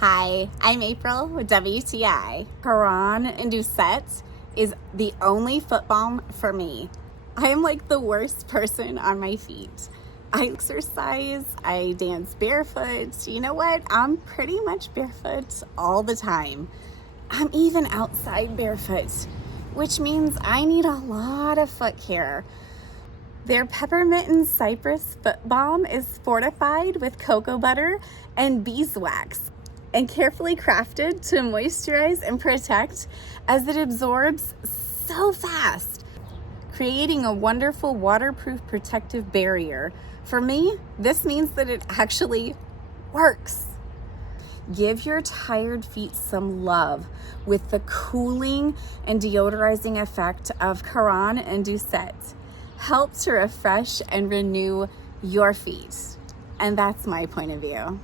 Hi, I'm April with WTI. CARON Doucet is the only foot balm for me. I am like the worst person on my feet. I exercise, I dance barefoot. You know what? I'm pretty much barefoot all the time. I'm even outside barefoot, which means I need a lot of foot care. Their peppermint and cypress foot balm is fortified with cocoa butter and beeswax and carefully crafted to moisturize and protect as it absorbs so fast, creating a wonderful waterproof protective barrier. For me, this means that it actually works. Give your tired feet some love with the cooling and deodorizing effect of CARON Doucet. Help to refresh and renew your feet. And that's my point of view.